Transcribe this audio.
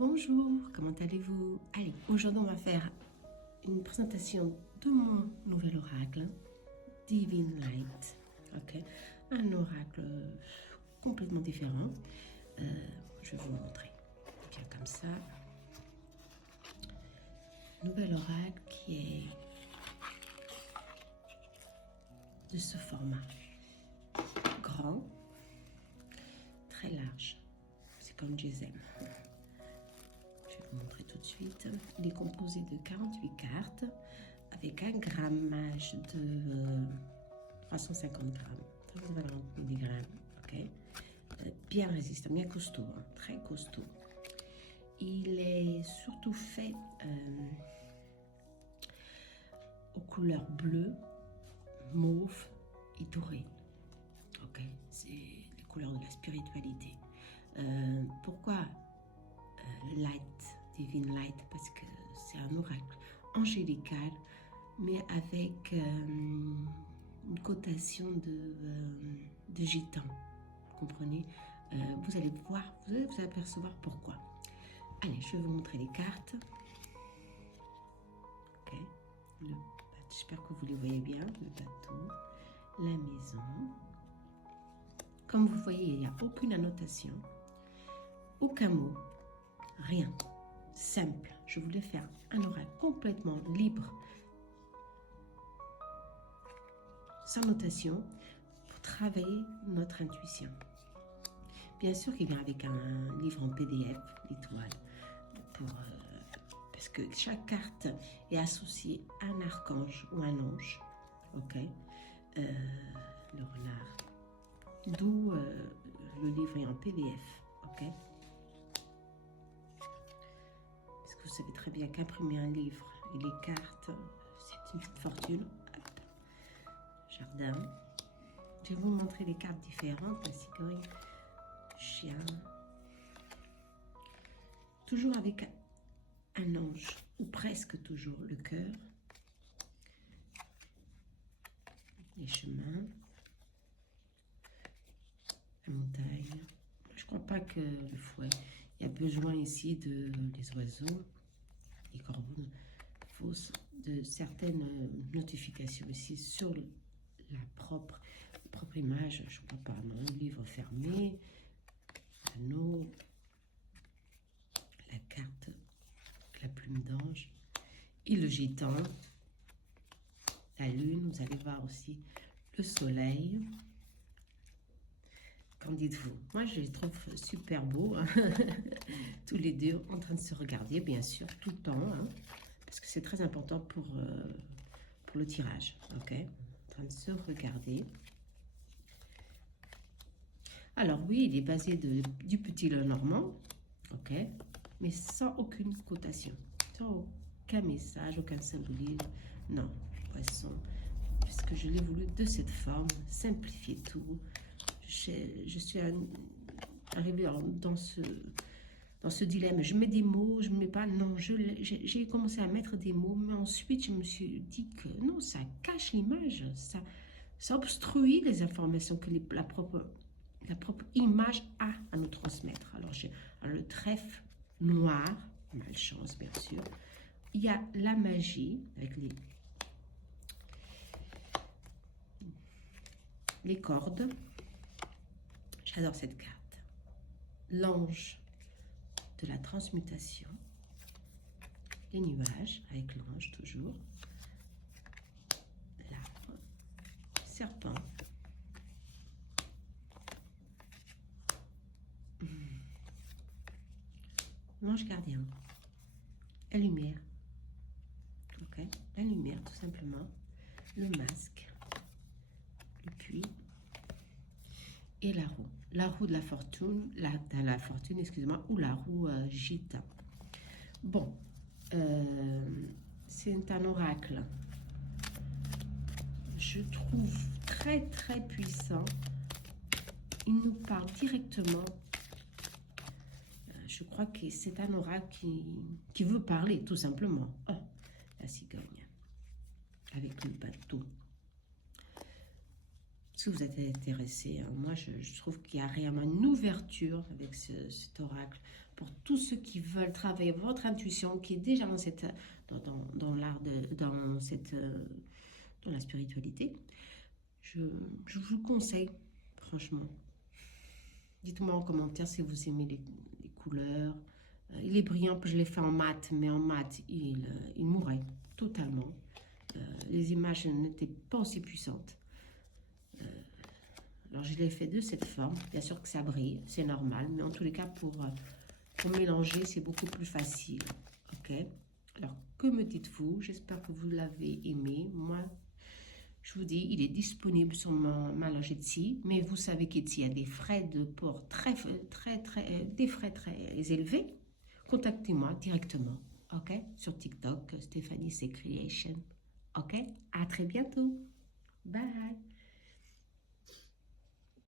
Bonjour, comment allez-vous? Allez, aujourd'hui on va faire une présentation de mon nouvel oracle, Divine Light. Ok, un oracle complètement différent. Je vais vous montrer. Tiens, comme ça. Nouvel oracle qui est de ce format. Grand, très large. C'est comme je les aime. Je vais vous montrer tout de suite. Il est composé de 48 cartes avec un grammage de 350 grammes, 350 milligrammes. Ok, bien résistant, bien costaud, hein, très costaud. Il est surtout fait aux couleurs bleues, mauve et doré. Ok, c'est les couleurs de la spiritualité. Pourquoi Light, Divine Light? Parce que c'est un oracle angélical, mais avec une cotation de gitan. Vous comprenez? Vous allez voir, vous allez vous apercevoir pourquoi. Allez, je vais vous montrer les cartes. Ok, j'espère que vous les voyez bien. Le bateau, la maison. Comme vous voyez, il n'y a aucune annotation, aucun mot, rien. Simple. Je voulais faire un oracle complètement libre, sans notation, pour travailler notre intuition. Bien sûr qu'il vient avec un livre en PDF, l'étoile, parce que chaque carte est associée à un archange ou un ange. Ok, le renard. D'où le livre est en PDF. Ok. Parce que vous savez très bien qu'imprimer un livre et les cartes, c'est une fortune. Hop. Jardin. Je vais vous montrer les cartes différentes. La cigogne, chien. Toujours avec un ange, ou presque toujours, le cœur. Les chemins. La montagne. Je ne crois pas que le fouet. Il y a besoin ici des oiseaux, des corbeaux, de certaines notifications ici sur la propre image. Je ne crois pas, non. Livre fermé, anneau, la carte, la plume d'ange et le gitan, la lune. Vous allez voir aussi le soleil. Qu'en dites-vous? Moi, je les trouve super beaux, hein. Tous les deux en train de se regarder, bien sûr, tout le temps, hein, parce que c'est très important pour le tirage. Ok, en train de se regarder. Alors oui, il est basé du petit Lenormand, ok, mais sans aucune cotation, sans aucun message, aucun symbolisme. Non, poisson, puisque je l'ai voulu de cette forme, simplifier tout. Je suis arrivée dans ce dilemme. Je mets des mots, je ne mets pas. Non, j'ai commencé à mettre des mots, mais ensuite je me suis dit que non, ça cache l'image, ça obstrue les informations que la propre image a à nous transmettre. Alors j'ai le trèfle noir, malchance bien sûr. Il y a la magie avec les cordes. J'adore cette carte. L'ange de la transmutation. Les nuages, avec l'ange toujours. L'arbre. Serpent. L'ange gardien. La lumière. Ok, la lumière tout simplement. Le masque. Le puits. Et la roue. La roue de la fortune, la fortune, excusez-moi, ou la roue gita. Bon, c'est un oracle, je trouve très très puissant. Il nous parle directement. Je crois que c'est un oracle qui veut parler, tout simplement. Oh, la cigogne, avec le bateau. Si vous êtes intéressé, hein, moi je trouve qu'il y a réellement une ouverture avec cet oracle pour tous ceux qui veulent travailler votre intuition, qui est déjà dans l'art dans la spiritualité. Je vous le conseille, franchement. Dites-moi en commentaire si vous aimez les couleurs. Il est brillant, je l'ai fait en mat, mais en mat, il mourait totalement. Les images n'étaient pas aussi puissantes. Alors, je l'ai fait de cette forme. Bien sûr que ça brille, c'est normal. Mais en tous les cas, pour mélanger, c'est beaucoup plus facile. OK? Alors, que me dites-vous? J'espère que vous l'avez aimé. Moi, je vous dis, il est disponible sur ma loge Etsy. Mais vous savez qu'Etsy a des frais de port des frais très élevés. Contactez-moi directement. OK? Sur TikTok, Stéphanie C Creation. OK? À très bientôt. Bye.